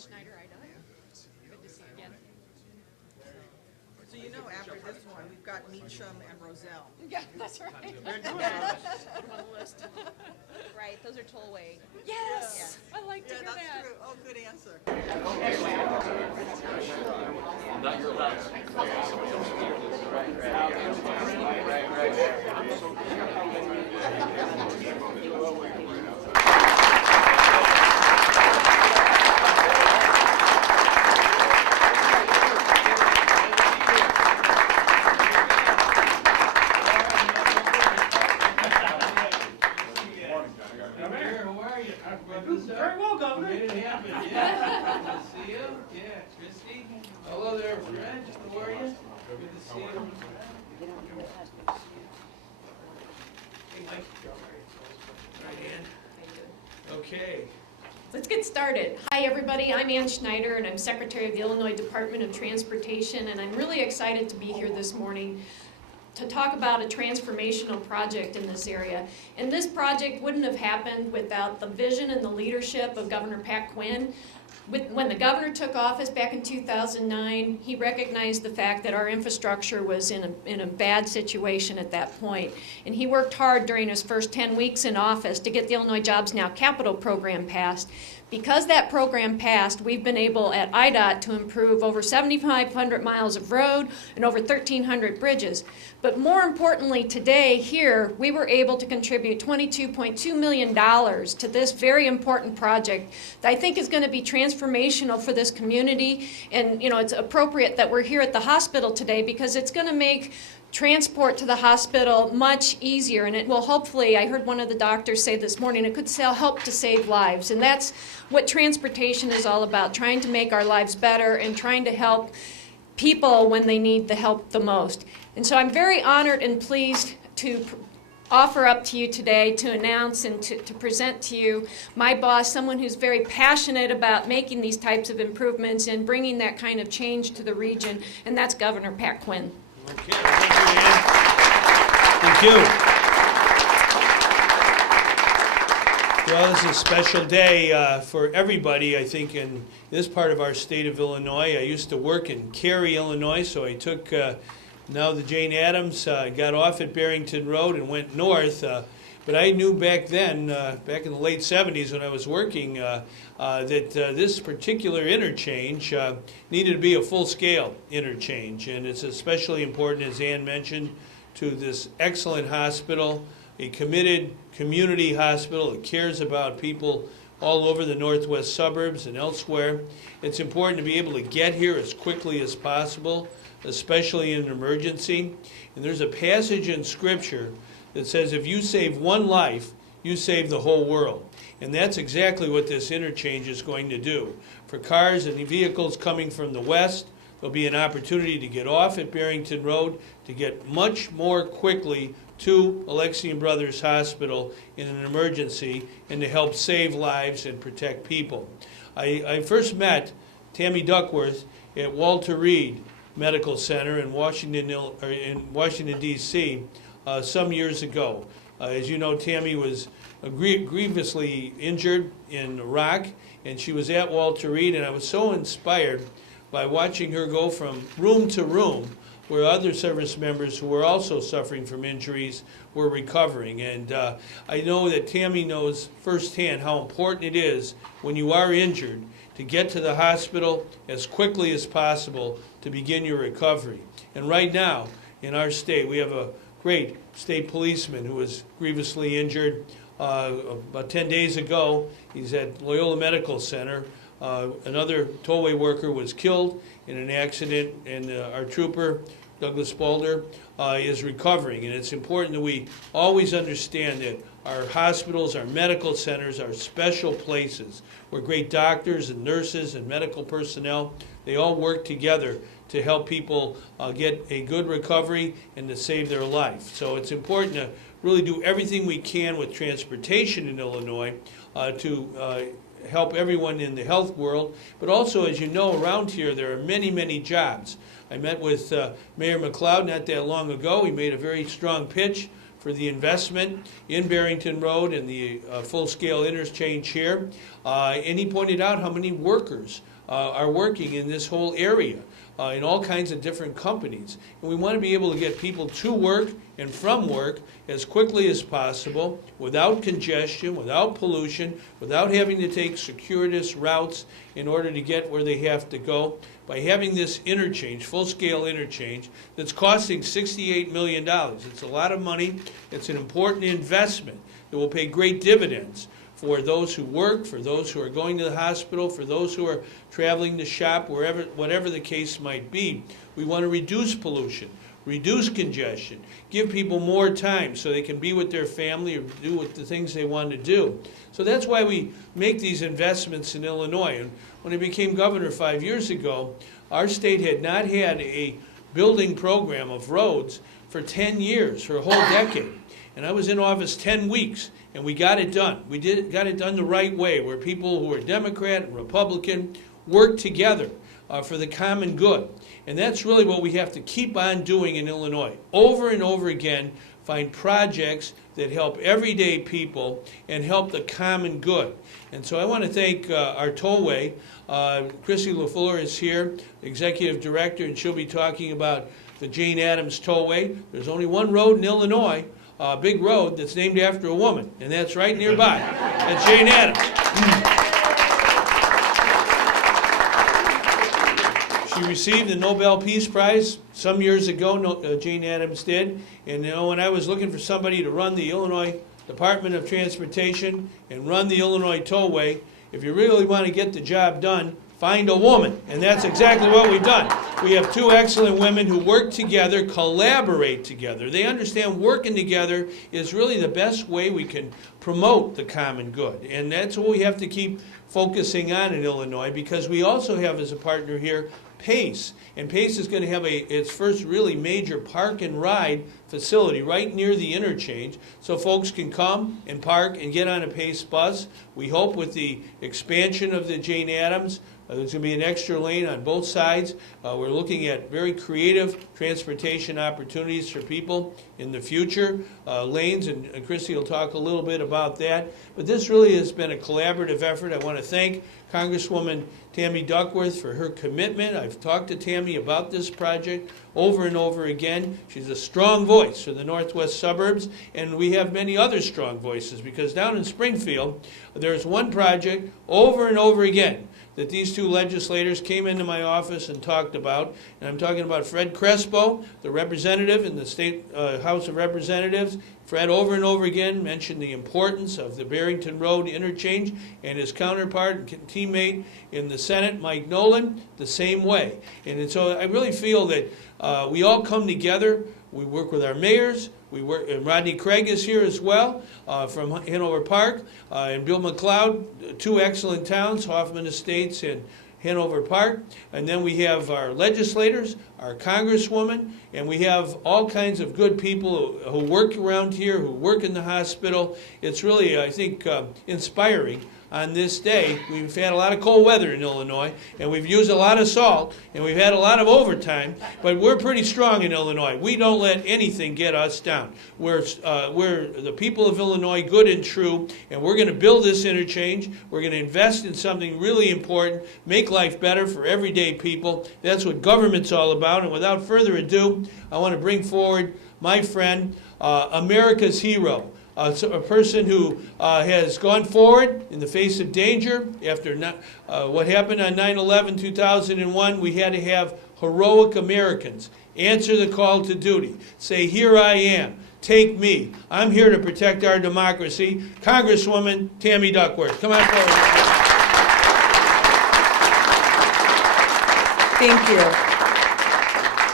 Schneider, IDOT. Good to see you again. So you know, after this one, we've got Meacham and Roselle. Yeah, that's right. They're doing On the list. Right, those are tollway. Yes, I like to Yeah, hear that's that. true. Oh, good answer. Not your last. Very well, Governor. Made it happen, yeah. Good to see you. Yeah, Christy. Hello there, Fred. How are you? Good to see you. Hey, Mike. Right hand. Okay. Let's get started. Hi, everybody. I'm Ann Schneider, and I'm Secretary of the Illinois Department of Transportation, and I'm really excited to be here this morning to talk about a transformational project in this area. And this project wouldn't have happened without the vision and the leadership of Governor Pat Quinn. When the governor took office back in 2009, he recognized the fact that our infrastructure was in a bad situation at that point. And he worked hard during his first 10 weeks in office to get the Illinois Jobs Now capital program passed. Because that program passed, we've been able at IDOT to improve over 7,500 miles of road and over 1,300 bridges. But more importantly, today here, we were able to contribute $22.2 million to this very important project that I think is going to be transformational for this community. And it's appropriate that we're here at the hospital today because it's going to make transport to the hospital much easier, and it will hopefully, I heard one of the doctors say this morning, it could help to save lives. And that's what transportation is all about, trying to make our lives better and trying to help people when they need the help the most. And so I'm very honored and pleased to offer up to you today to announce and to present to you my boss, someone who's very passionate about making these types of improvements and bringing that kind of change to the region, and that's Governor Pat Quinn. Okay, thank you. Well, this is a special day for everybody, I think, in this part of our state of Illinois. I used to work in Cary, Illinois, so I took now the Jane Addams, got off at Barrington Road and went north. But I knew back then, back in the late 70s when I was working, that this particular interchange needed to be a full-scale interchange. And it's especially important, as Ann mentioned, to this excellent hospital, a committed community hospital that cares about people all over the northwest suburbs and elsewhere. It's important to be able to get here as quickly as possible, especially in an emergency. And there's a passage in Scripture that says if you save one life, you save the whole world. And that's exactly what this interchange is going to do. For cars and vehicles coming from the west, there'll be an opportunity to get off at Barrington Road, to get much more quickly to Alexius Brothers Hospital in an emergency, and to help save lives and protect people. I first met Tammy Duckworth at Walter Reed Medical Center in Washington, D.C., some years ago. As you know, Tammy was grievously injured in Iraq, and she was at Walter Reed, and I was so inspired by watching her go from room to room where other service members who were also suffering from injuries were recovering. And I know that Tammy knows firsthand how important it is when you are injured to get to the hospital as quickly as possible to begin your recovery. And right now, in our state, we have a great state policeman who was grievously injured about 10 days ago. He's at Loyola Medical Center. Another tollway worker was killed in an accident, and our trooper, Douglas Balder, is recovering. And it's important that we always understand that our hospitals, our medical centers are special places where great doctors and nurses and medical personnel, they all work together to help people get a good recovery and to save their life. So it's important to really do everything we can with transportation in Illinois to help everyone in the health world. But also, as you know, around here there are many, many jobs. I met with Mayor McLeod not that long ago. He made a very strong pitch for the investment in Barrington Road and the full-scale interchange here. And he pointed out how many workers are working in this whole area in all kinds of different companies. And we want to be able to get people to work and from work as quickly as possible, without congestion, without pollution, without having to take circuitous routes in order to get where they have to go. By having this interchange, full-scale interchange, that's costing $68 million. It's a lot of money. It's an important investment that will pay great dividends for those who work, for those who are going to the hospital, for those who are traveling to shop, wherever, whatever the case might be. We want to reduce pollution, reduce congestion, give people more time so they can be with their family or do what the things they want to do. So that's why we make these investments in Illinois. And when I became governor 5 years ago, our state had not had a building program of roads for 10 years, for a whole decade. And I was in office 10 weeks, and we got it done. We got it done the right way, where people who are Democrat and Republican worked together for the common good. And that's really what we have to keep on doing in Illinois. Over and over again, find projects that help everyday people and help the common good. And so I want to thank our tollway. Chrissy LaFleur is here, Executive Director, and she'll be talking about the Jane Addams Tollway. There's only one road in Illinois, a big road, that's named after a woman, and that's right nearby. That's Jane Addams. She received the Nobel Peace Prize some years ago, Jane Addams did. And you know, when I was looking for somebody to run the Illinois Department of Transportation and run the Illinois Tollway, if you really want to get the job done, find a woman. And that's exactly what we've done. We have two excellent women who work together, collaborate together. They understand working together is really the best way we can promote the common good. And that's what we have to keep focusing on in Illinois, because we also have as a partner here PACE. And PACE is going to have its first really major park and ride facility right near the interchange, so folks can come and park and get on a PACE bus. We hope with the expansion of the Jane Addams, there's going to be an extra lane on both sides. We're looking at very creative transportation opportunities for people in the future, lanes, and Chrissy will talk a little bit about that. But this really has been a collaborative effort. I want to thank Congresswoman Tammy Duckworth for her commitment. I've talked to Tammy about this project over and over again. She's a strong voice for the northwest suburbs, and we have many other strong voices, because down in Springfield, there's one project over and over again that these two legislators came into my office and talked about. And I'm talking about Fred Crespo, the representative in the State House of Representatives. Fred over and over again mentioned the importance of the Barrington Road Interchange, and his counterpart and teammate in the Senate, Mike Noland, the same way. And so I really feel that we all come together. We work with our mayors. We work, and Rodney Craig is here as well from Hanover Park, and Bill McLeod, two excellent towns, Hoffman Estates and Hanover Park. And then we have our legislators, our congresswomen, and we have all kinds of good people who work around here, who work in the hospital. It's really, I think, inspiring. On this day, we've had a lot of cold weather in Illinois, and we've used a lot of salt, and we've had a lot of overtime, but we're pretty strong in Illinois. We don't let anything get us down. We're the people of Illinois, good and true, and we're going to build this interchange. We're going to invest in something really important, make life better for everyday people. That's what government's all about, and without further ado, I want to bring forward my friend, America's hero. A person who has gone forward in the face of danger. After what happened on 9/11/2001, we had to have heroic Americans answer the call to duty. Say, here I am, take me. I'm here to protect our democracy. Congresswoman Tammy Duckworth, come on forward. Thank you.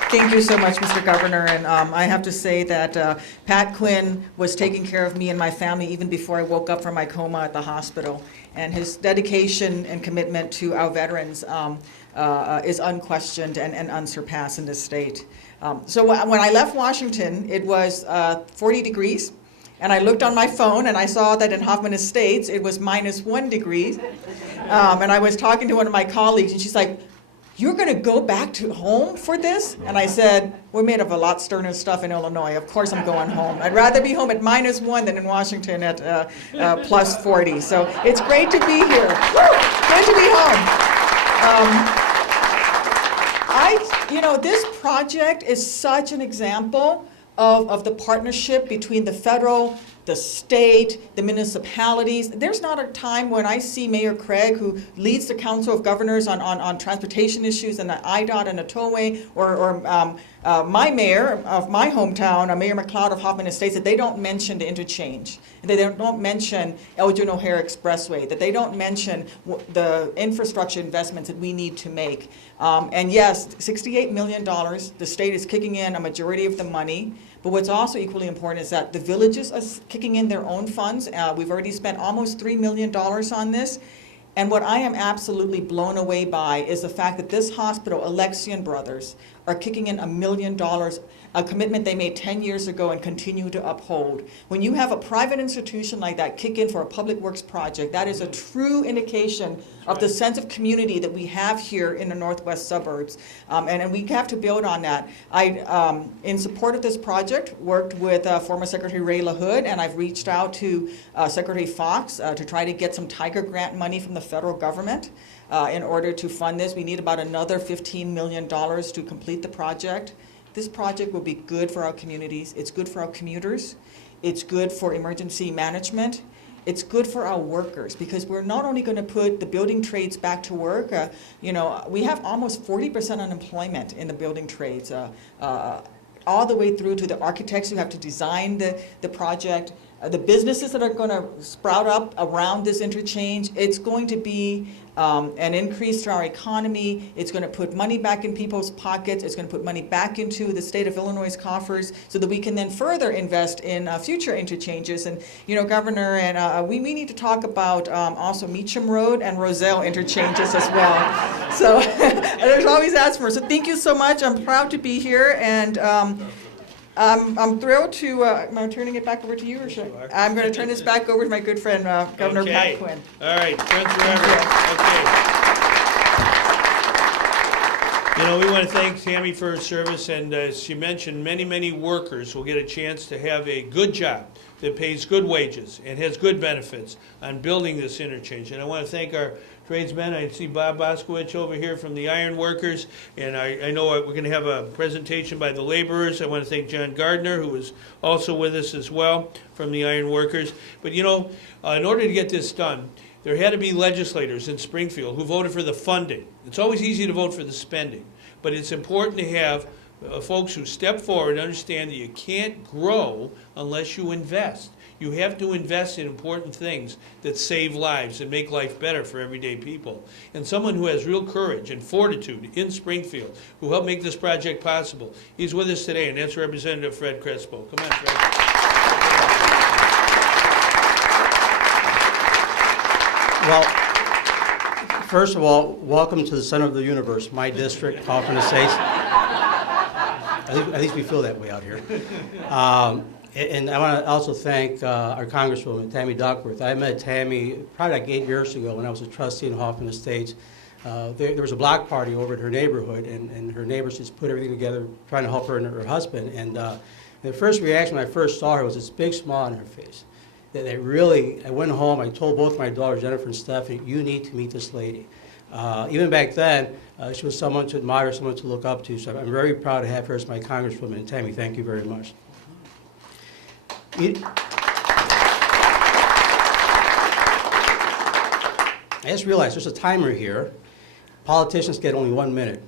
Thank you so much, Mr. Governor. And I have to say that Pat Quinn was taking care of me and my family even before I woke up from my coma at the hospital. And his dedication and commitment to our veterans is unquestioned and unsurpassed in this state. So when I left Washington, it was 40 degrees. And I looked on my phone and I saw that in Hoffman Estates, it was -1 degree. And I was talking to one of my colleagues and she's like, you're going to go back to home for this? And I said, we're made of a lot sterner stuff in Illinois. Of course I'm going home. I'd rather be home at -1 than in Washington at plus 40. So it's great to be here. Woo! Great to be home. This project is such an example of the partnership between the federal, the state, the municipalities. There's not a time when I see Mayor Craig, who leads the Council of Governors on transportation issues and the IDOT and the tollway, or my mayor of my hometown, Mayor McLeod of Hoffman Estates, that they don't mention the interchange, that they don't mention Elgin O'Hare Expressway, that they don't mention the infrastructure investments that we need to make. And yes, $68 million, the state is kicking in a majority of the money. But what's also equally important is that the villages are kicking in their own funds. We've already spent almost $3 million on this. And what I am absolutely blown away by is the fact that this hospital, Alexius Brothers, are kicking in $1 million, a commitment they made 10 years ago and continue to uphold. When you have a private institution like that kick in for a public works project, that is a true indication of the sense of community that we have here in the northwest suburbs. And we have to build on that. I, in support of this project, worked with former Secretary Ray LaHood, and I've reached out to Secretary Fox to try to get some Tiger Grant money from the federal government in order to fund this. We need about another $15 million to complete the project. This project will be good for our communities. It's good for our commuters. It's good for emergency management. It's good for our workers, because we're not only going to put the building trades back to work. We have almost 40% unemployment in the building trades, all the way through to the architects who have to design the project, the businesses that are going to sprout up around this interchange. It's going to be an increase to our economy. It's going to put money back in people's pockets. It's going to put money back into the state of Illinois' coffers so that we can then further invest in future interchanges. And, Governor, and we need to talk about also Meacham Road and Roselle interchanges as well. So there's always that for. So thank you so much. I'm proud to be here, and I'm thrilled to, am I turning it back over to you, or should I'm going to turn this back over to my good friend, Governor Pat Quinn. All right, friends forever. Okay. We want to thank Tammy for her service, and as she mentioned, many workers will get a chance to have a good job that pays good wages and has good benefits on building this interchange. And I want to thank our tradesmen. I see Bob Boskowitz over here from the iron workers, and I know we're going to have a presentation by the laborers. I want to thank John Gardner, who is also with us as well from the iron workers. But in order to get this done, there had to be legislators in Springfield who voted for the funding. It's always easy to vote for the spending, but it's important to have folks who step forward and understand that you can't grow unless you invest. You have to invest in important things that save lives and make life better for everyday people. And someone who has real courage and fortitude in Springfield, who helped make this project possible, he's with us today, and that's Representative Fred Crespo. Come on, Fred. Well, first of all, welcome to the center of the universe, my district, Hoffman Estates. At least we feel that way out here. And I want to also thank our Congresswoman, Tammy Duckworth. I met Tammy probably like 8 years ago when I was a trustee in Hoffman Estates. There was a block party over at her neighborhood, and her neighbors just put everything together, trying to help her and her husband. And the first reaction when I first saw her was this big smile on her face. I went home, I told both my daughters, Jennifer and Stephanie, you need to meet this lady. Even back then, she was someone to admire, someone to look up to. So I'm very proud to have her as my Congresswoman. Tammy, thank you very much. I just realized there's a timer here. Politicians get only 1 minute.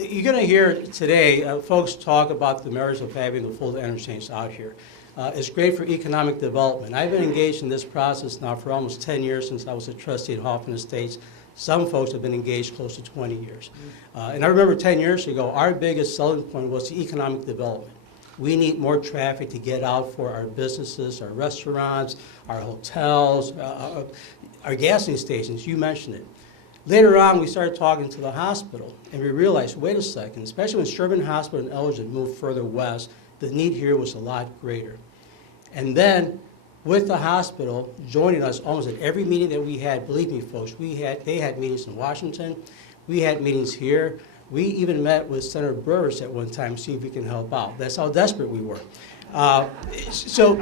You're going to hear today folks talk about the merits of having the full interchange out here. It's great for economic development. I've been engaged in this process now for almost 10 years since I was a trustee at Hoffman Estates. Some folks have been engaged close to 20 years. And I remember 10 years ago, our biggest selling point was the economic development. We need more traffic to get out for our businesses, our restaurants, our hotels, our gasoline stations. You mentioned it. Later on, we started talking to the hospital, and we realized, wait a second, especially when Sherman Hospital and Elgin moved further west, the need here was a lot greater. And then with the hospital joining us almost at every meeting that we had. Believe me, folks, they had meetings in Washington. We had meetings here. We even met with Senator Burris at one time to see if we can help out. That's how desperate we were. So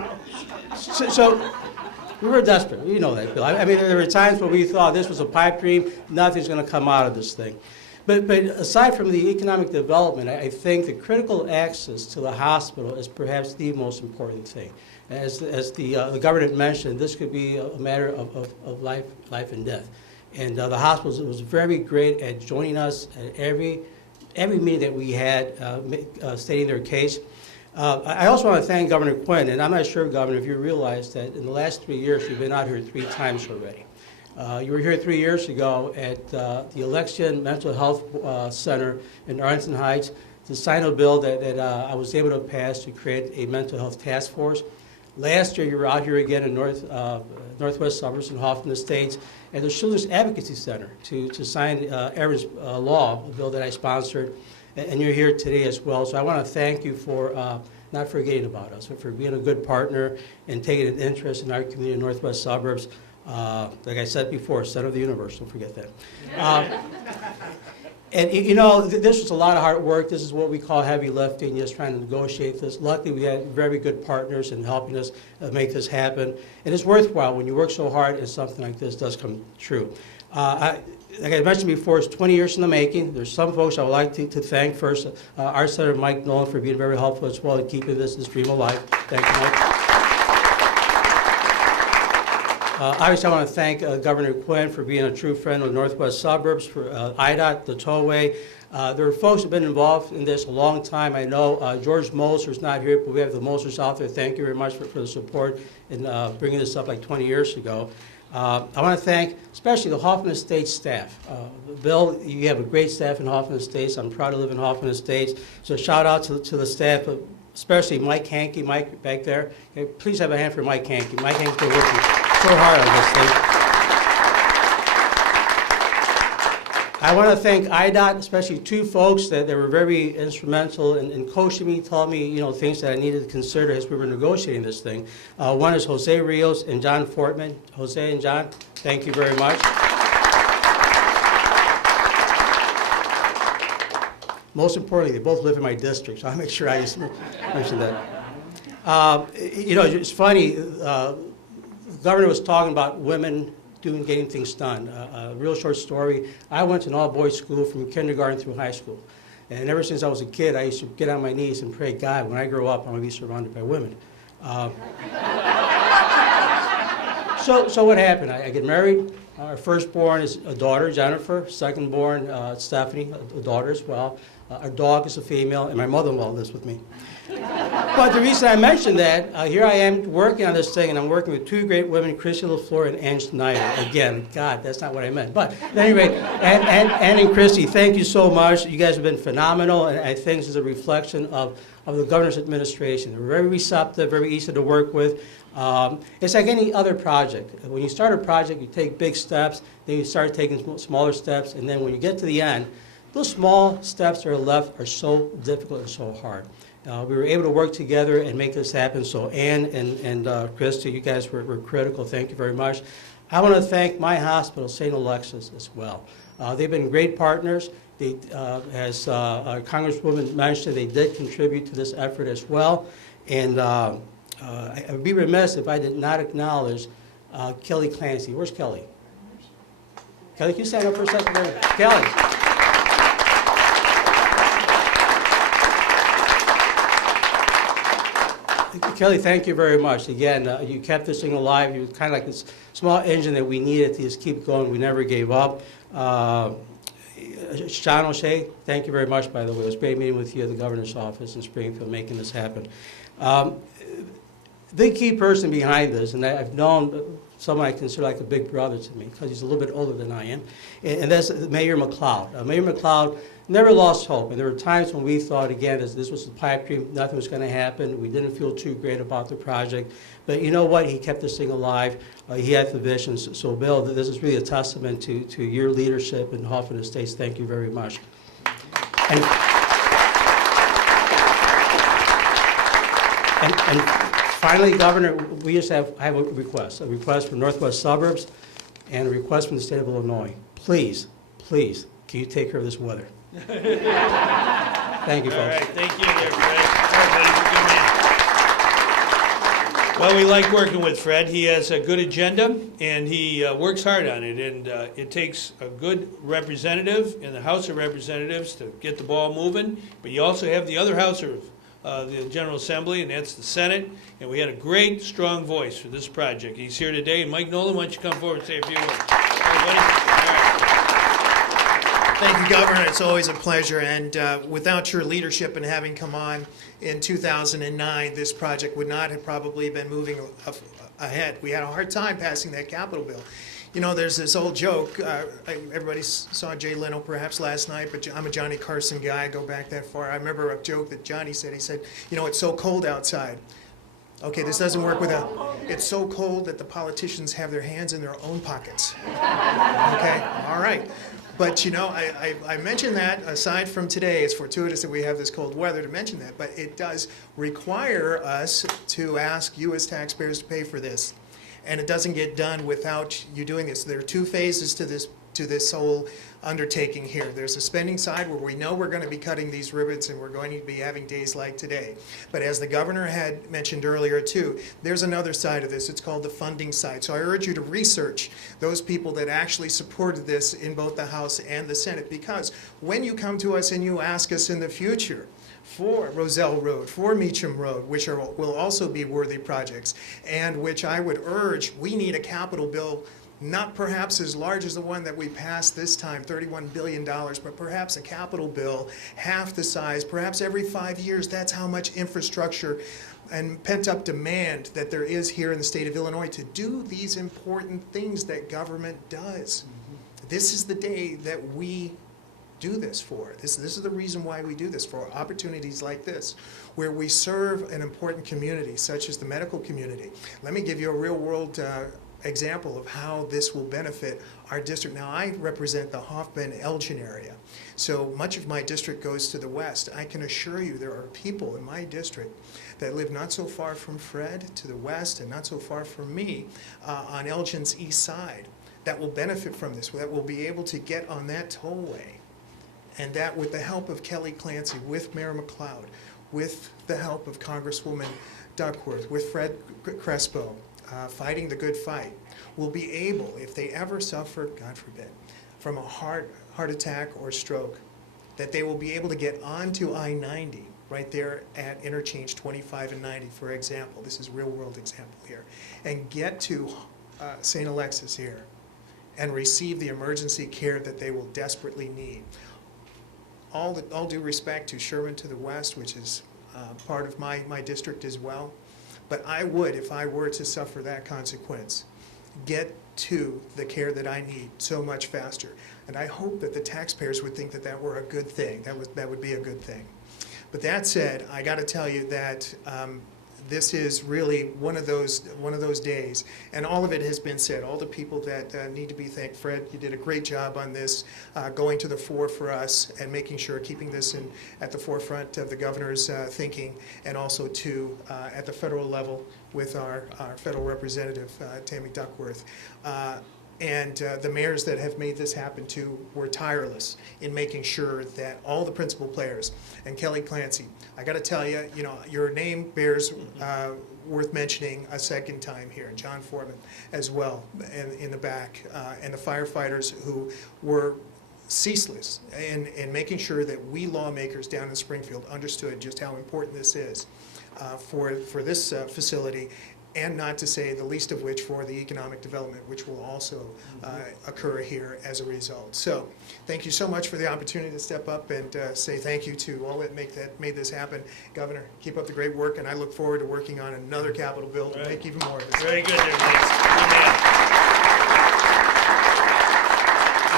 we were desperate. You know that, Bill. I mean, there were times when we thought this was a pipe dream. Nothing's going to come out of this thing. But aside from the economic development, I think the critical access to the hospital is perhaps the most important thing. As the governor mentioned, this could be a matter of life and death. And the hospital was very great at joining us at every meeting that we had, stating their case. I also want to thank Governor Quinn, and I'm not sure, Governor, if you realize that in the last 3 years, you've been out here 3 times already. You were here 3 years ago at the Alexius Medical Center in Arlington Heights to sign a bill that I was able to pass to create a mental health task force. Last year, you were out here again in northwest suburbs in Hoffman Estates at the Children's Advocacy Center to sign Aaron's law, a bill that I sponsored, and you're here today as well. So I want to thank you for not forgetting about us, but for being a good partner and taking an interest in our community in northwest suburbs. Like I said before, center of the universe, don't forget that. And you know, this was a lot of hard work. This is what we call heavy lifting, just trying to negotiate this. Luckily, we had very good partners in helping us make this happen. And it's worthwhile when you work so hard and something like this does come true. Like I mentioned before, it's 20 years in the making. There's some folks I would like to thank first. Our Senator Mike Noland for being very helpful as well in keeping this dream alive. Thank you, Mike. Obviously, I want to thank Governor Quinn for being a true friend of the northwest suburbs, for IDOT, the tollway. There are folks who have been involved in this a long time. I know George Moser's not here, but we have the Mosers out there. Thank you very much for the support in bringing this up like 20 years ago. I want to thank especially the Hoffman Estates staff. Bill, you have a great staff in Hoffman Estates. I'm proud to live in Hoffman Estates. So shout out to the staff, especially Mike Hankey, Mike back there. Okay, please have a hand for Mike Hankey. Mike Hankey's been working so hard on this thing. I want to thank IDOT, especially 2 folks that were very instrumental in coaching me, telling me, you know, things that I needed to consider as we were negotiating this thing. One is Jose Rios and John Fortman. Jose and John, thank you very much. Most importantly, they both live in my district, so I'll make sure I just mention that. You know, it's funny, the governor was talking about women getting things done. A real short story. I went to an all-boys school from kindergarten through high school. And ever since I was a kid, I used to get on my knees and pray, God, when I grow up, I'm going to be surrounded by women. So what happened? I get married. Our firstborn is a daughter, Jennifer. Secondborn, Stephanie, a daughter as well. Our dog is a female, and my mother-in-law lives with me. But the reason I mentioned that, here I am working on this thing, and I'm working with 2 great women, Christy LaFleur and Ann Schneider. Again, God, that's not what I meant. But at any rate, Ann and Christy, thank you so much. You guys have been phenomenal, and I think this is a reflection of the governor's administration. They're very receptive, very easy to work with. It's like any other project. When you start a project, you take big steps, then you start taking smaller steps, and then when you get to the end, those small steps that are left are so difficult and so hard. We were able to work together and make this happen. So Ann and Christy, you guys were critical. Thank you very much. I want to thank my hospital, St. Alexius, as well. They've been great partners. They, as our Congresswoman mentioned, they did contribute to this effort as well. And I would be remiss if I did not acknowledge Kelly Clancy. Where's Kelly? Kelly, can you stand up for a second? Kelly. Kelly, thank you very much. Again, you kept this thing alive. You were kind of like this small engine that we needed to just keep going. We never gave up. Sean O'Shea, thank you very much, by the way. It was great meeting with you at the governor's office in Springfield, making this happen. The key person behind this, and I've known someone I consider like a big brother to me, because he's a little bit older than I am, and that's Mayor McLeod. Mayor McLeod never lost hope, and there were times when we thought, again, this was a pipe dream, nothing was going to happen. We didn't feel too great about the project, but you know what? He kept this thing alive. He had the vision. So, Bill, this is really a testament to your leadership in Hoffman Estates. Thank you very much. And Finally, Governor, we just have a request from Northwest Suburbs and a request from the state of Illinois. Please, please, can you take care of this weather? Thank you, folks. All right, thank you there, Fred. All right, buddy, you're a good man. Well, we like working with Fred. He has a good agenda, and he works hard on it. And it takes a good representative in the House of Representatives to get the ball moving. But you also have the other House of the General Assembly, and that's the Senate. And we had a great, strong voice for this project. He's here today. And Mike Noland, why don't you come forward and say a few words? Everybody? All right. Thank you, Governor. It's always a pleasure. And without your leadership and having come on in 2009, this project would not have probably been moving ahead. We had a hard time passing that capital bill. You know, there's this old joke. Everybody saw Jay Leno perhaps last night, but I'm a Johnny Carson guy. I go back that far. I remember a joke that Johnny said. He said, you know, it's so cold outside. Okay, this doesn't work without. It's so cold that the politicians have their hands in their own pockets. Okay, all right. But you know, I mentioned that aside from today, it's fortuitous that we have this cold weather to mention that, but it does require us to ask you as taxpayers to pay for this. And it doesn't get done without you doing this. There are two phases to this whole undertaking here. There's a spending side where we know we're going to be cutting these ribbons and we're going to be having days like today. But as the governor had mentioned earlier too, there's another side of this. It's called the funding side. So I urge you to research those people that actually supported this in both the House and the Senate, because when you come to us and you ask us in the future for Roselle Road, for Meacham Road, which will also be worthy projects, and which I would urge, we need a capital bill not perhaps as large as the one that we passed this time, $31 billion, but perhaps a capital bill half the size, perhaps every 5 years. That's how much infrastructure and pent-up demand that there is here in the state of Illinois to do these important things that government does. This is the day that we do this for. This is the reason why we do this, for opportunities like this, where we serve an important community, such as the medical community. Let me give you a real-world example of how this will benefit our district. Now, I represent the Hoffman Elgin area, so much of my district goes to the west. I can assure you there are people in my district that live not so far from Fred to the west and not so far from me on Elgin's east side that will benefit from this, that will be able to get on that tollway, and that with the help of Kelly Clancy, with Mayor McLeod, with the help of Congresswoman Duckworth, with Fred Crespo, fighting the good fight, will be able, if they ever suffer, God forbid, from a heart attack or stroke, that they will be able to get onto I-90 right there at interchange 25 and 90, for example. This is a real-world example here. And get to St. Alexius here and receive the emergency care that they will desperately need. All due respect to Sherman to the west, which is part of my district as well. But I would, if I were to suffer that consequence, get to the care that I need so much faster. And I hope that the taxpayers would think that that were a good thing. That would be a good thing. But that said, I got to tell you that this is really one of those days, and all of it has been said. All the people that need to be thanked. Fred, you did a great job on this, going to the fore for us and making sure, keeping this at the forefront of the governor's thinking, and also too at the federal level with our federal representative, Tammy Duckworth. And the mayors that have made this happen too were tireless in making sure that all the principal players, and Kelly Clancy, I got to tell you, you know, your name bears worth mentioning a second time here, John Foreman as well in the back, and the firefighters who were ceaseless in making sure that we lawmakers down in Springfield understood just how important this is for this facility, and not to say the least of which for the economic development, which will also occur here as a result. So thank you so much for the opportunity to step up and say thank you to all that made this happen. Governor, keep up the great work, and I look forward to working on another capital bill to make even more of this. Very good there, Vince. Good man.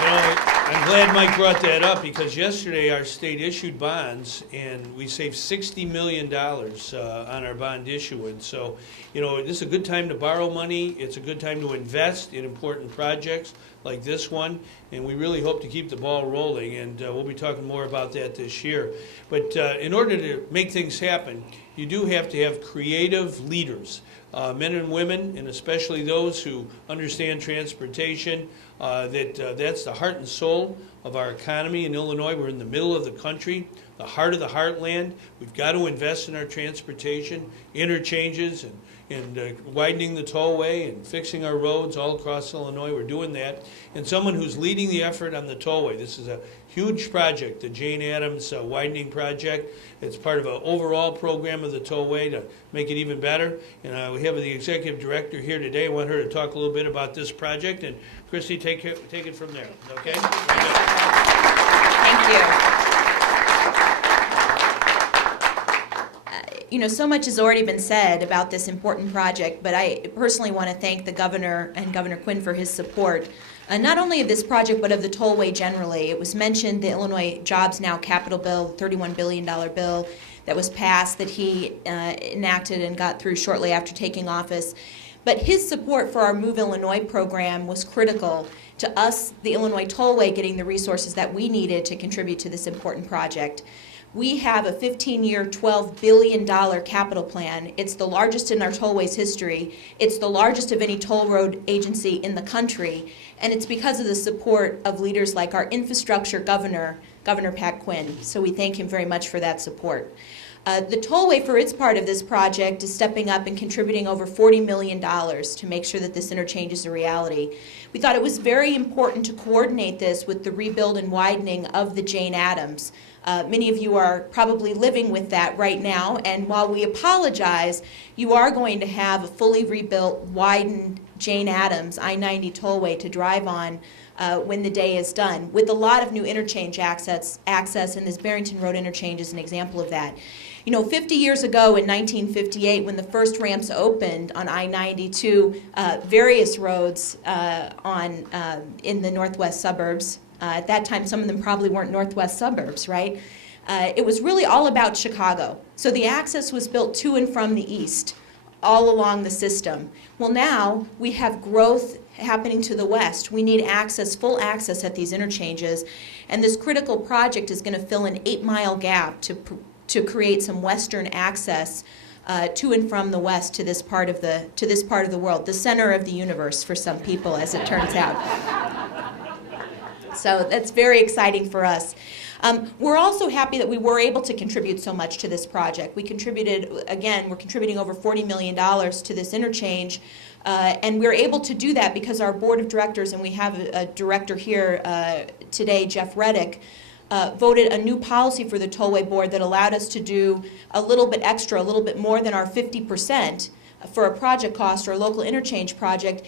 You know, I'm glad Mike brought that up, because yesterday our state issued bonds and we saved $60 million on our bond issuance. So, this is a good time to borrow money. It's a good time to invest in important projects like this one, and we really hope to keep the ball rolling, and we'll be talking more about that this year. But in order to make things happen, you do have to have creative leaders, men and women, and especially those who understand transportation. That's the heart and soul of our economy in Illinois. We're in the middle of the country, the heart of the heartland. We've got to invest in our transportation, interchanges, and widening the tollway and fixing our roads all across Illinois. We're doing that. And someone who's leading the effort on the tollway. This is a huge project, the Jane Addams widening project. It's part of an overall program of the tollway to make it even better. And we have the executive director here today. I want her to talk a little bit about this project. And Christy, take it from there, okay? Thank you. So much has already been said about this important project, but I personally want to thank the governor and Governor Quinn for his support, not only of this project, but of the tollway generally. It was mentioned the Illinois Jobs Now capital bill, $31 billion bill that was passed, that he enacted and got through shortly after taking office. But his support for our Move Illinois program was critical to us, the Illinois Tollway, getting the resources that we needed to contribute to this important project. We have a 15-year, $12 billion capital plan. It's the largest in our tollway's history. It's the largest of any toll road agency in the country. And it's because of the support of leaders like our infrastructure governor, Governor Pat Quinn. So we thank him very much for that support. The tollway, for its part of this project, is stepping up and contributing over $40 million to make sure that this interchange is a reality. We thought it was very important to coordinate this with the rebuild and widening of the Jane Addams. Many of you are probably living with that right now, and while we apologize, you are going to have a fully rebuilt, widened Jane Addams I-90 tollway to drive on when the day is done, with a lot of new interchange access, and this Barrington Road Interchange is an example of that. 50 years ago in 1958, when the first ramps opened on I-90 to various roads in the northwest suburbs, at that time, some of them probably weren't northwest suburbs, right? It was really all about Chicago. So the access was built to and from the east, all along the system. Well, now we have growth happening to the west. We need access, full access at these interchanges, and this critical project is going to fill an 8-mile gap to create some western access to and from the west to this part of the world, the center of the universe for some people, as it turns out. So that's very exciting for us. We're also happy that we were able to contribute so much to this project. We're contributing over $40 million to this interchange, and we're able to do that because our board of directors, and we have a director here today, Jeff Reddick, voted a new policy for the Tollway Board that allowed us to do a little bit extra, a little bit more than our 50% for a project cost or a local interchange project,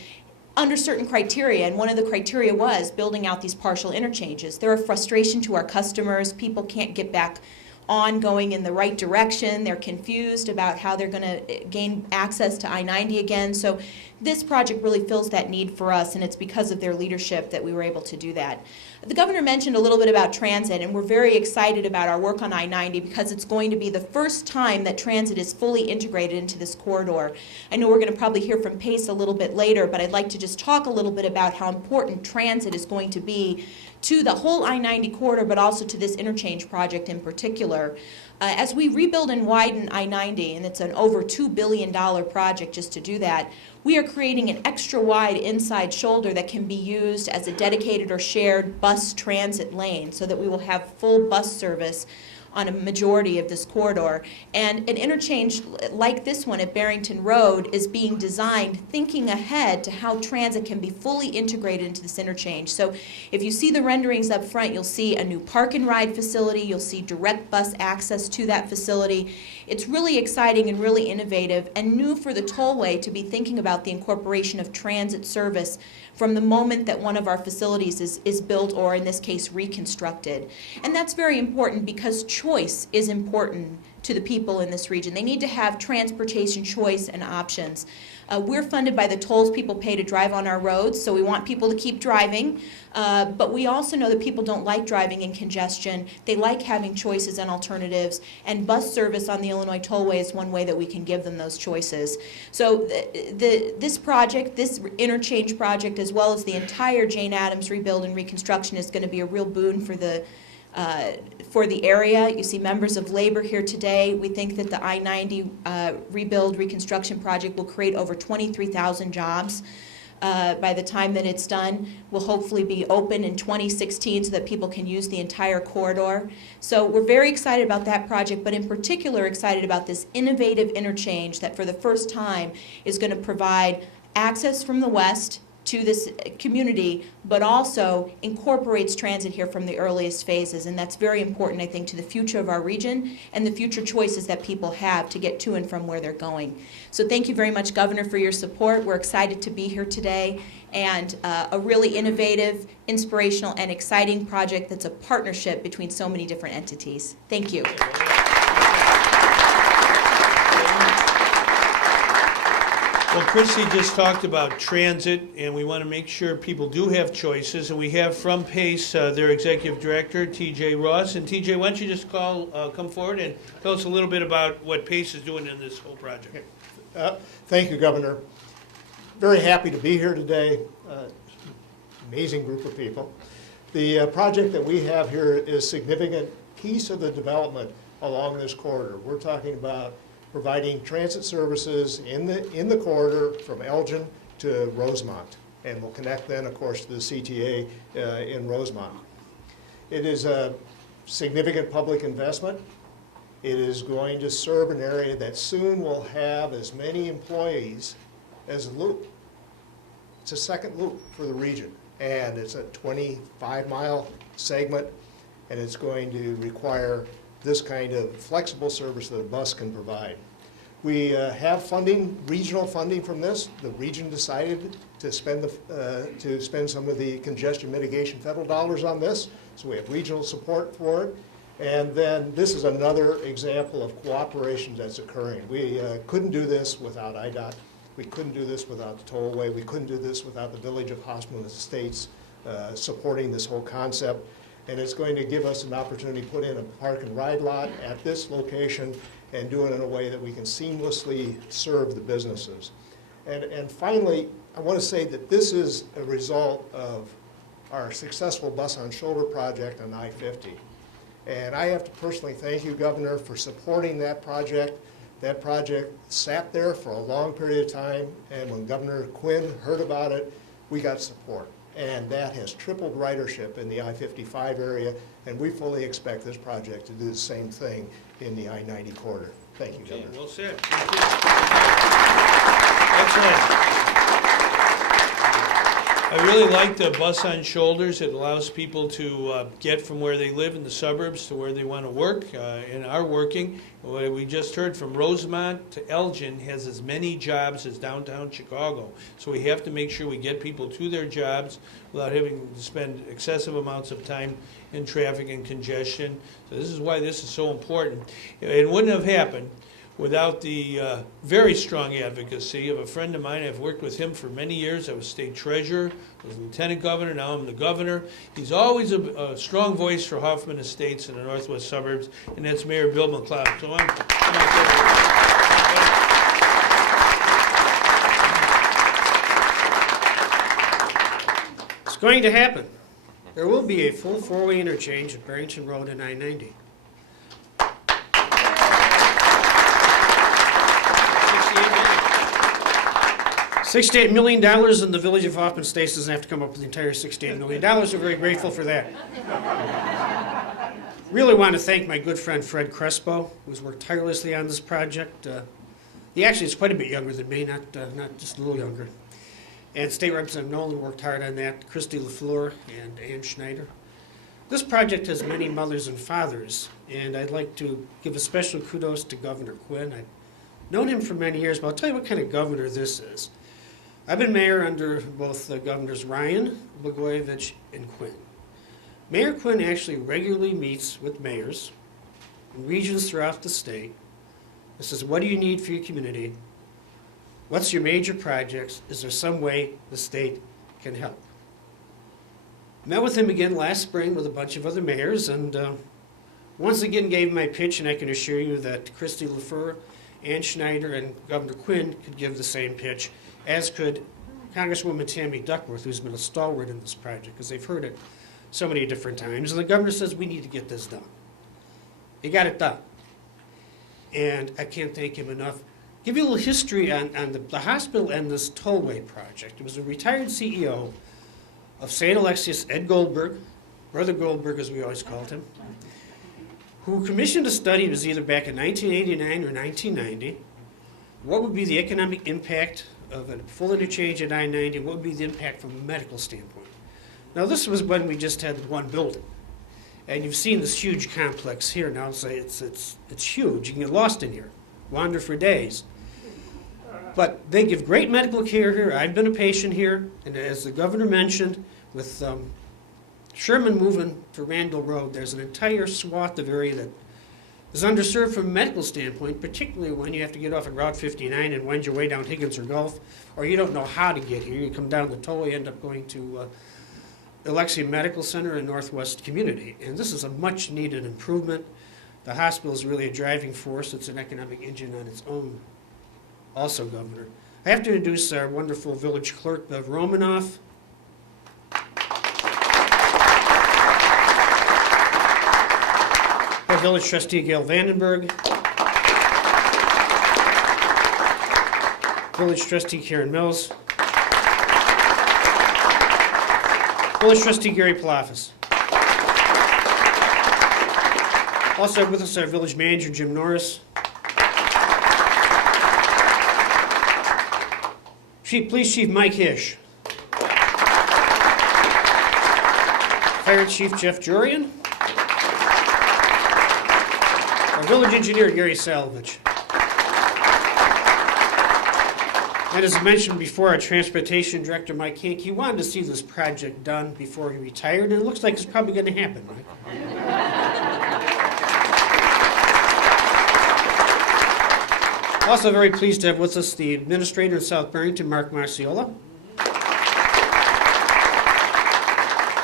under certain criteria, and one of the criteria was building out these partial interchanges. They're a frustration to our customers. People can't get back on going in the right direction. They're confused about how they're going to gain access to I-90 again. So this project really fills that need for us, and it's because of their leadership that we were able to do that. The governor mentioned a little bit about transit, and we're very excited about our work on I-90 because it's going to be the first time that transit is fully integrated into this corridor. I know we're going to probably hear from Pace a little bit later, but I'd like to just talk a little bit about how important transit is going to be to the whole I-90 corridor, but also to this interchange project in particular. As we rebuild and widen I-90, and it's an over $2 billion project just to do that, we are creating an extra wide inside shoulder that can be used as a dedicated or shared bus transit lane so that we will have full bus service on a majority of this corridor. And an interchange like this one at Barrington Road is being designed thinking ahead to how transit can be fully integrated into this interchange. So if you see the renderings up front, you'll see a new park and ride facility, you'll see direct bus access to that facility. It's really exciting and really innovative and new for the tollway to be thinking about the incorporation of transit service from the moment that one of our facilities is built, or in this case reconstructed. And that's very important because choice is important to the people in this region. They need to have transportation choice and options. We're funded by the tolls people pay to drive on our roads, so we want people to keep driving. But we also know that people don't like driving in congestion. They like having choices and alternatives, and bus service on the Illinois Tollway is one way that we can give them those choices. So this project, this interchange project, as well as the entire Jane Addams rebuild and reconstruction, is going to be a real boon for the area. You see members of labor here today. We think that the I-90 rebuild reconstruction project will create over 23,000 jobs by the time that it's done. Will hopefully be open in 2016 so that people can use the entire corridor. So we're very excited about that project, but in particular excited about this innovative interchange that for the first time is going to provide access from the west to this community, but also incorporates transit here from the earliest phases. And that's very important, I think, to the future of our region and the future choices that people have to get to and from where they're going. So thank you very much, Governor, for your support. We're excited to be here today, and a really innovative, inspirational, and exciting project that's a partnership between so many different entities. Thank you. Well, Christy just talked about transit, and we want to make sure people do have choices. And we have from PACE their executive director, T.J. Ross. And T.J., why don't you just come forward and tell us a little bit about what PACE is doing in this whole project. Thank you, Governor. Very happy to be here today. Amazing group of people. The project that we have here is a significant piece of the development along this corridor. We're talking about providing transit services in the corridor from Elgin to Rosemont, and we'll connect then, of course, to the CTA in Rosemont. It is a significant public investment. It is going to serve an area that soon will have as many employees as the loop. It's a second loop for the region, and it's a 25-mile segment, and it's going to require this kind of flexible service that a bus can provide. We have funding, regional funding from this. The region decided to spend some of the congestion mitigation federal dollars on this, so we have regional support for it. And then this is another example of cooperation that's occurring. We couldn't do this without IDOT. We couldn't do this without the tollway. We couldn't do this without the village of Hoffman Estates supporting this whole concept. And it's going to give us an opportunity to put in a park and ride lot at this location and do it in a way that we can seamlessly serve the businesses. And finally, I want to say that this is a result of our successful Bus on Shoulder project on I-50. And I have to personally thank you, Governor, for supporting that project. That project sat there for a long period of time, and when Governor Quinn heard about it, we got support. And that has tripled ridership in the I-55 area, and we fully expect this project to do the same thing in the I-90 corridor. Thank you, Governor. Well said. Thank you. Excellent. I really like the bus on shoulders. It allows people to get from where they live in the suburbs to where they want to work and are working. What we just heard from Rosemont to Elgin has as many jobs as downtown Chicago. So we have to make sure we get people to their jobs without having to spend excessive amounts of time in traffic and congestion. So this is why this is so important. It wouldn't have happened without the very strong advocacy of a friend of mine. I've worked with him for many years. I was state treasurer, I was lieutenant governor, now I'm the governor. He's always a strong voice for Hoffman Estates in the northwest suburbs, and that's Mayor Bill McLeod. So It's going to happen. There will be a full four-way interchange at Barrington Road and I-90. $68 million, and the village of Hoffman Estates doesn't have to come up with the entire $68 million. We're very grateful for that. Really want to thank my good friend Fred Crespo, who's worked tirelessly on this project. He actually is quite a bit younger than me, not just a little younger. And State Representative Noland worked hard on that, Christy LaFleur and Ann Schneider. This project has many mothers and fathers, and I'd like to give a special kudos to Governor Quinn. I've known him for many years, but I'll tell you what kind of governor this is. I've been mayor under both Governors Ryan, Blagojevich, and Quinn. Mayor Quinn actually regularly meets with mayors in regions throughout the state. This is, what do you need for your community? What's your major projects? Is there some way the state can help? Met with him again last spring with a bunch of other mayors, and once again gave my pitch, and I can assure you that Christy LaFleur, Ann Schneider, and Governor Quinn could give the same pitch, as could Congresswoman Tammy Duckworth, who's been a stalwart in this project, because they've heard it so many different times. And the governor says, we need to get this done. He got it done. And I can't thank him enough. Give you a little history on the hospital and this tollway project. It was a retired CEO of St. Alexius, Ed Goldberg, Brother Goldberg as we always called him, who commissioned a study, it was either back in 1989 or 1990, what would be the economic impact of a full interchange at I-90, what would be the impact from a medical standpoint. Now this was when we just had one building. And you've seen this huge complex here now, so it's huge. You can get lost in here, wander for days. But they give great medical care here. I've been a patient here, and as the governor mentioned, with Sherman moving to Randall Road, there's an entire swath of area that is underserved from a medical standpoint, particularly when you have to get off at Route 59 and wind your way down Higgins or Gulf, or you don't know how to get here. You come down the tollway, end up going to Alexius Medical Center in Northwest Community. And this is a much needed improvement. The hospital is really a driving force. It's an economic engine on its own. Also, Governor, I have to introduce our wonderful village clerk, Bev Romanoff. Our village trustee, Gail Vandenberg. Village trustee, Karen Mills. Village trustee, Gary Palafis. Also with us, our village manager, Jim Norris. Police Chief Mike Hish. Fire Chief Jeff Jorian. Our village engineer, Gary Salovich. And as I mentioned before, our transportation director, Mike Hink, he wanted to see this project done before he retired, and it looks like it's probably going to happen, Mike. Also very pleased to have with us the administrator in South Barrington, Mark Marciola.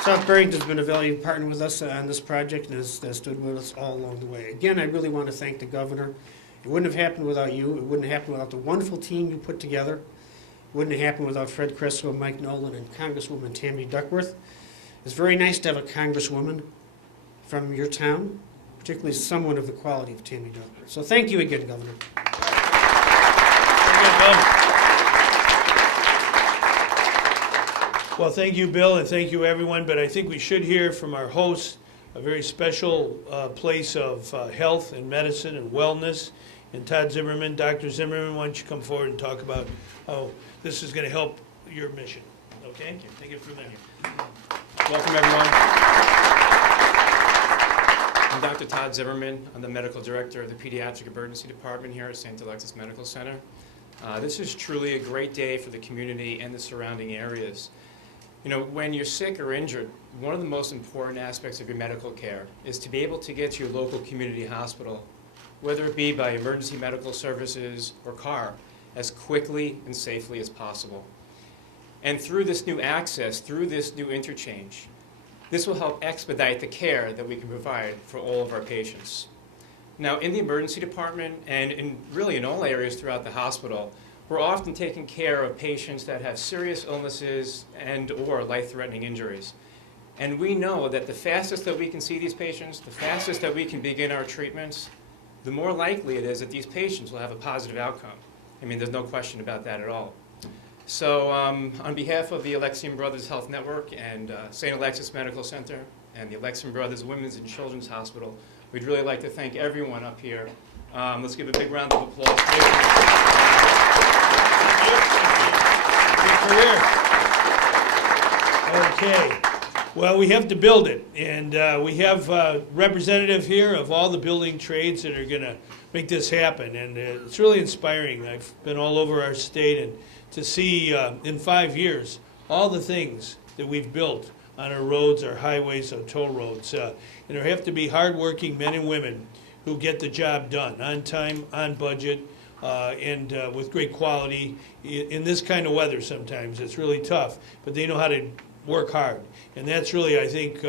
South Barrington's been a valued partner with us on this project and has stood with us all along the way. Again, I really want to thank the governor. It wouldn't have happened without you. It wouldn't have happened without the wonderful team you put together. It wouldn't have happened without Fred Crespo, Mike Noland, and Congresswoman Tammy Duckworth. It's very nice to have a congresswoman from your town, particularly someone of the quality of Tammy Duckworth. So thank you again, Governor. Well, thank you, Bill, and thank you, everyone. But I think we should hear from our host, a very special place of health and medicine and wellness, and Todd Zimmermann. Dr. Zimmermann, why don't you come forward and talk about how this is going to help your mission? Okay? Take it from there. Welcome, everyone. I'm Dr. Todd Zimmermann. I'm the medical director of the pediatric emergency department here at St. Alexius Medical Center. This is truly a great day for the community and the surrounding areas. You know, when you're sick or injured, one of the most important aspects of your medical care is to be able to get to your local community hospital, whether it be by emergency medical services or car, as quickly and safely as possible. And through this new access, through this new interchange, this will help expedite the care that we can provide for all of our patients. Now, in the emergency department and really in all areas throughout the hospital, we're often taking care of patients that have serious illnesses and or life-threatening injuries. And we know that the fastest that we can see these patients, the fastest that we can begin our treatments, the more likely it is that these patients will have a positive outcome. I mean, there's no question about that at all. So on behalf of the Alexian Brothers Health Network and St. Alexius Medical Center and the Alexian Brothers Women's and Children's Hospital, we'd really like to thank everyone up here. Let's give a big round of applause. Okay. Well, we have to build it, and we have a representative here of all the building trades that are going to make this happen, and it's really inspiring. I've been all over our state, and to see in 5 years all the things that we've built on our roads, our highways, our toll roads. And there have to be hardworking men and women who get the job done on time, on budget, and with great quality. In this kind of weather sometimes, it's really tough, but they know how to work hard. And that's really, I think,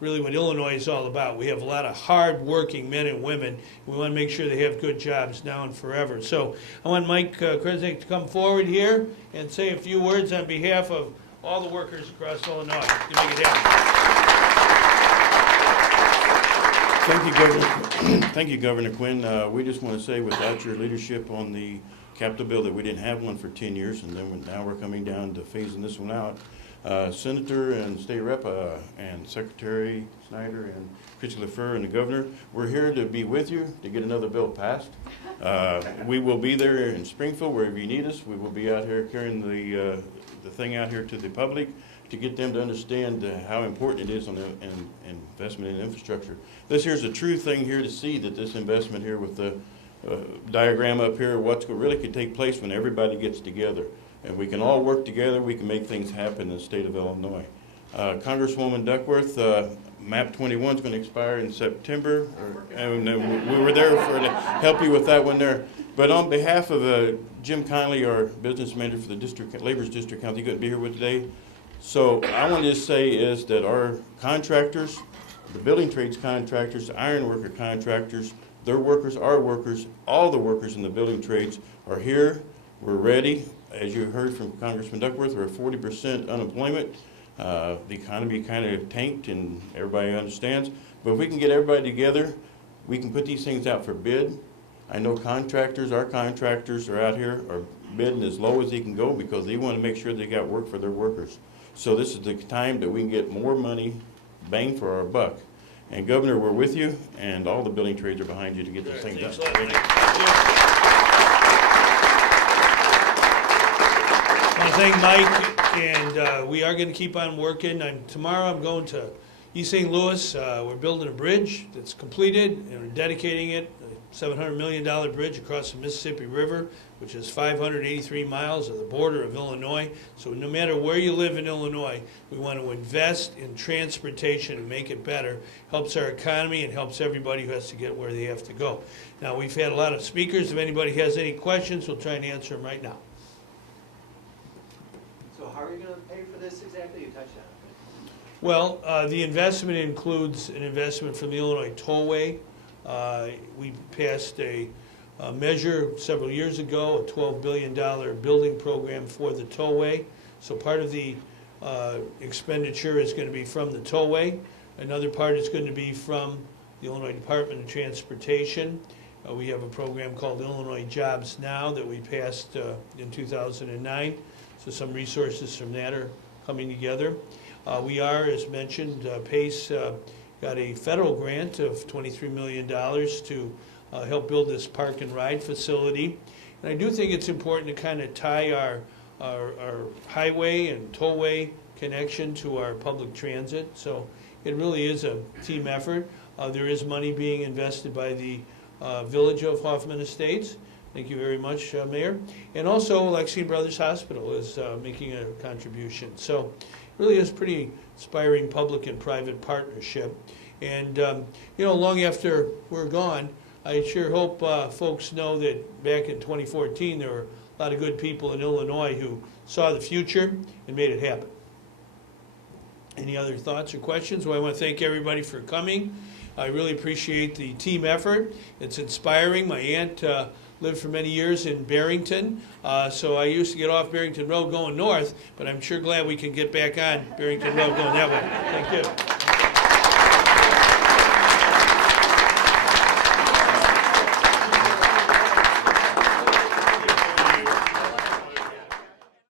really what Illinois is all about. We have a lot of hard-working men and women. We want to make sure they have good jobs now and forever. So I want Mike Kresnick to come forward here and say a few words on behalf of all the workers across Illinois to make it happen. Thank you, Governor. Thank you, Governor Quinn. We just want to say, without your leadership on the capital bill, that we didn't have one for 10 years, and then now we're coming down to phasing this one out. Senator and State Rep and Secretary Snyder and Christy LaFleur and the Governor, we're here to be with you to get another bill passed. We will be there in Springfield wherever you need us. We will be out here carrying the thing out here to the public to get them to understand how important it is on the investment in infrastructure. This here's a true thing here to see that this investment here with the diagram up here, what's really could take place when everybody gets together. And we can all work together, we can make things happen in the state of Illinois. Congresswoman Duckworth, MAP 21 is going to expire in September, and we were there to help you with that one there. But on behalf of Jim Conley, our business manager for the district, Labor's District Council, he couldn't be here with today. So I want to just say is that our contractors, the building trades contractors, the iron worker contractors, their workers, our workers, all the workers in the building trades are here. We're ready. As you heard from Congressman Duckworth, we're at 40% unemployment. The economy kind of tanked, and everybody understands. But if we can get everybody together, we can put these things out for bid. I know contractors, our contractors are out here are bidding as low as they can go because they want to make sure they got work for their workers. So this is the time that we can get more money, bang for our buck. And Governor, we're with you, and all the building trades are behind you to get this thing done. I want to thank Mike, and we are going to keep on working. Tomorrow I'm going to East St. Louis. We're building a bridge that's completed, and we're dedicating it, a $700 million bridge across the Mississippi River, which is 583 miles of the border of Illinois. So no matter where you live in Illinois, we want to invest in transportation and make it better. Helps our economy and helps everybody who has to get where they have to go. Now, we've had a lot of speakers. If anybody has any questions, we'll try and answer them right now. So how are you going to pay for this exactly? You touched on it. Well, the investment includes an investment from the Illinois Tollway. We passed a measure several years ago, a $12 billion building program for the tollway. So part of the expenditure is going to be from the tollway. Another part is going to be from the Illinois Department of Transportation. We have a program called Illinois Jobs Now that we passed in 2009. So some resources from that are coming together. We are, as mentioned, PACE got a federal grant of $23 million to help build this park and ride facility. And I do think it's important to kind of tie our highway and tollway connection to our public transit. So it really is a team effort. There is money being invested by the village of Hoffman Estates. Thank you very much, Mayor. And also Alexius Brothers Hospital is making a contribution. So it really is pretty inspiring public and private partnership. And you know, long after we're gone, I sure hope folks know that back in 2014 there were a lot of good people in Illinois who saw the future and made it happen. Any other thoughts or questions? Well, I want to thank everybody for coming. I really appreciate the team effort. It's inspiring. My aunt lived for many years in Barrington, so I used to get off Barrington Road going north, but I'm sure glad we can get back on Barrington Road going that way. Thank you.